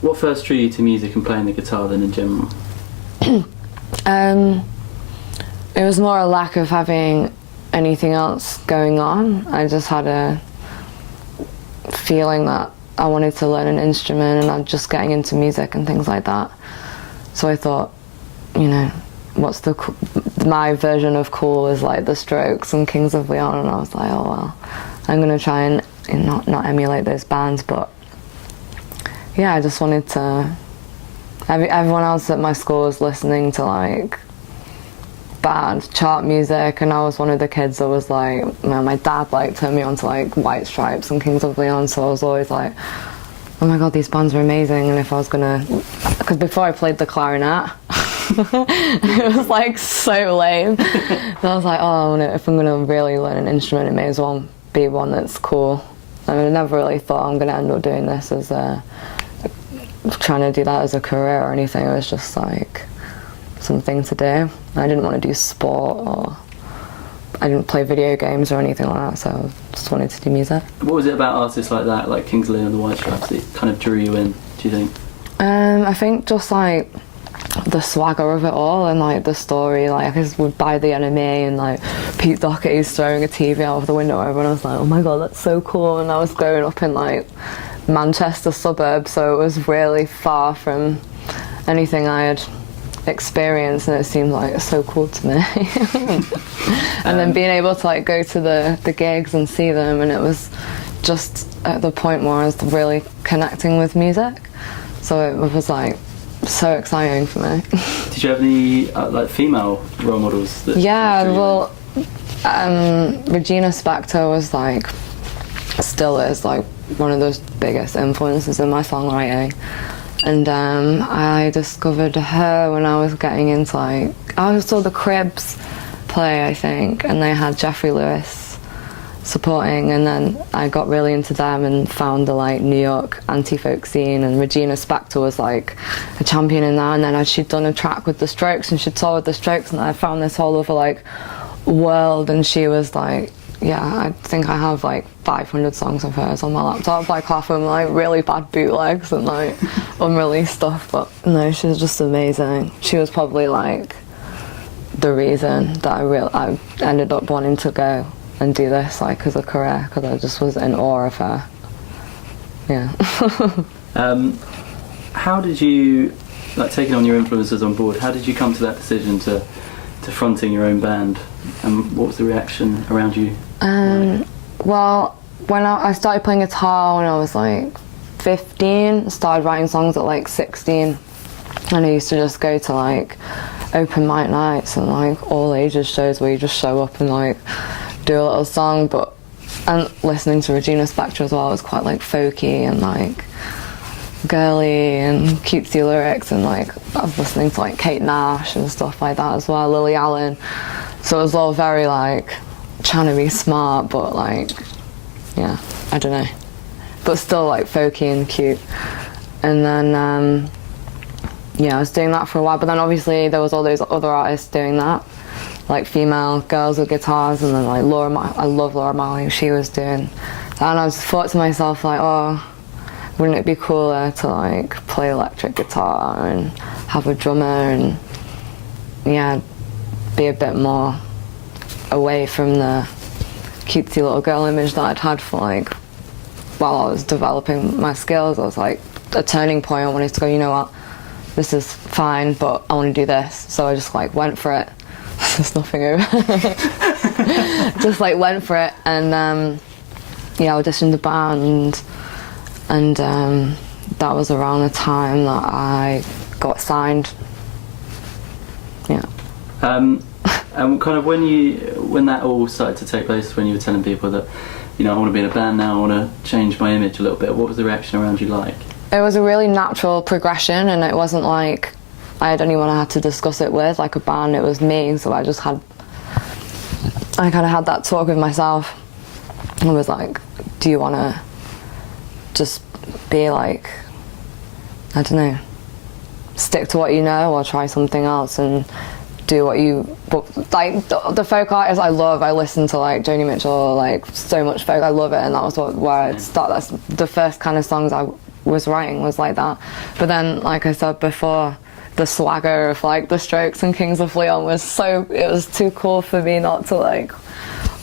What first drew you to music and playing the guitar then in general? It was more a lack of having anything else going on. I just had a feeling that I wanted to learn an instrument, and I'm just getting into music and things like that. So I thought, you know, what's my version of cool is like the Strokes and Kings of Leon, and I was like, oh well, I'm gonna try and not emulate those bands, but yeah, I just wanted to. Everyone else at my school was listening to like band chart music, and I was one of the kids that was like, my dad like turned me on to like White Stripes and Kings of Leon, so I was always like, oh my god, these bands are amazing. And if I was gonna, because before I played the clarinet, it was like so lame. And I was like, oh, if I'm gonna really learn an instrument, it may as well be one that's cool. I mean, I never really thought I'm gonna end up doing this as trying to do that as a career or anything. It was just like something to do. I didn't want to do sport, or I didn't play video games or anything like that, so I just wanted to do music. What was it about artists like that, like Kings of Leon and the White Stripes, that kind of drew you in, do you think? I think just like the swagger of it all, and like the story. Like I would buy the enemy, and like Pete Doherty's throwing a TV out of the window over, and I was like, oh my god, that's so cool. And I was growing up in like Manchester suburb, so it was really far from anything I had experienced, and it seemed like so cool to me. And then being able to like go to the gigs and see them, and it was just at the point where I was really connecting with music, so it was like so exciting for me. Did you have any like female role models that well, Regina Spektor was like, still is like one of those biggest influences in my songwriting. And I discovered her when I was getting into like, I saw the Cribs play, I think, and they had Jeffrey Lewis supporting, and then I got really into them and found the like New York anti-folk scene, and Regina Spektor was like a champion in that, and then she'd done a track with the Strokes, and she'd toured with the Strokes, and I found this whole other like world, and she was like, yeah, I think I have like 500 songs of hers on my laptop, like half of them like really bad bootlegs and like unreleased stuff, but no, she was just amazing. She was probably like the reason that I ended up wanting to go and do this like as a career, because I just was in awe of her. Yeah. How did you, like taking on your influences on board, how did you come to that decision to fronting your own band, and what was the reaction around you? Well, when I started playing guitar when I was like 15, started writing songs at like 16, and I used to just go to like open mic nights and like all ages shows where you just show up and like do a little song, and listening to Regina Spektor as well was quite like folky and like girly and cutesy lyrics, and like I was listening to like Kate Nash and stuff like that as well, Lily Allen, so it was all very like trying to be smart, but like, yeah, I don't know, but still like folky and cute. And then yeah, I was doing that for a while, but then obviously there was all those other artists doing that, like female girls with guitars, and then like I love Laura Marling, she was doing that, and I just thought to myself like, oh, wouldn't it be cooler to like play electric guitar and have a drummer and yeah, be a bit more away from the cutesy little girl image that I'd had for like while I was developing my skills. I was like a turning point. I wanted to go, you know what, this is fine, but I want to do this. So I just like went for it. There's nothing over. Just like went for it, and yeah, auditioned the band, and that was around the time that I got signed. Yeah. And kind of when that all started to take place, when you were telling people that, you know, I want to be in a band now, I want to change my image a little bit, what was the reaction around you like? It was a really natural progression, and it wasn't like I had anyone I had to discuss it with, like a band. It was me, so I kind of had that talk with myself. I was like, do you want to just be like, I don't know, stick to what you know, or try something else and do what you, like the folk artists I love, I listen to like Joni Mitchell, like so much folk, I love it, and that was where I started. That's the first kind of songs I was writing was like that. But then, like I said before, the swagger of like the Strokes and Kings of Leon it was too cool for me not to like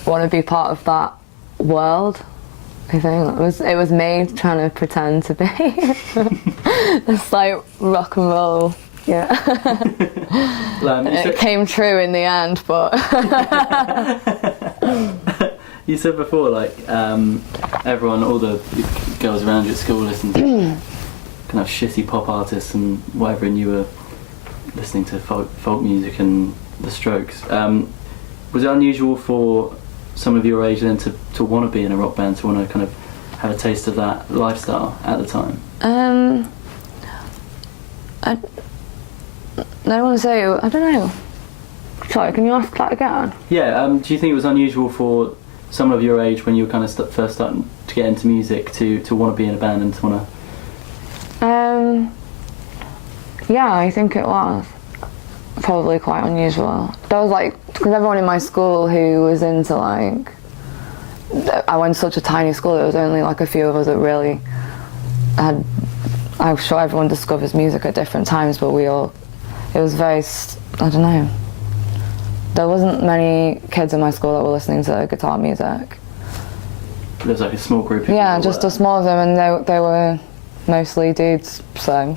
want to be part of that world. I think it was me trying to pretend to be this like rock and roll. Yeah. It came true in the end, but you said before, like everyone, all the girls around you at school listened to kind of shitty pop artists and whatever, and you were listening to folk music and the Strokes. Was it unusual for some of your age then to want to be in a rock band, to want to kind of have a taste of that lifestyle at the time? I want to say, I don't know. Sorry, can you ask that again? Yeah, do you think it was unusual for someone of your age, when you were kind of first starting to get into music, to want to be in a band and to want to... Yeah, I think it was. Probably quite unusual. There was like, because everyone in my school who was into like... I went to such a tiny school, there was only like a few of us that really had... I'm sure everyone discovers music at different times, but it was very, I don't know. There wasn't many kids in my school that were listening to guitar music. There was like a small group of Yeah, people, just a small of them, and they were mostly dudes, so...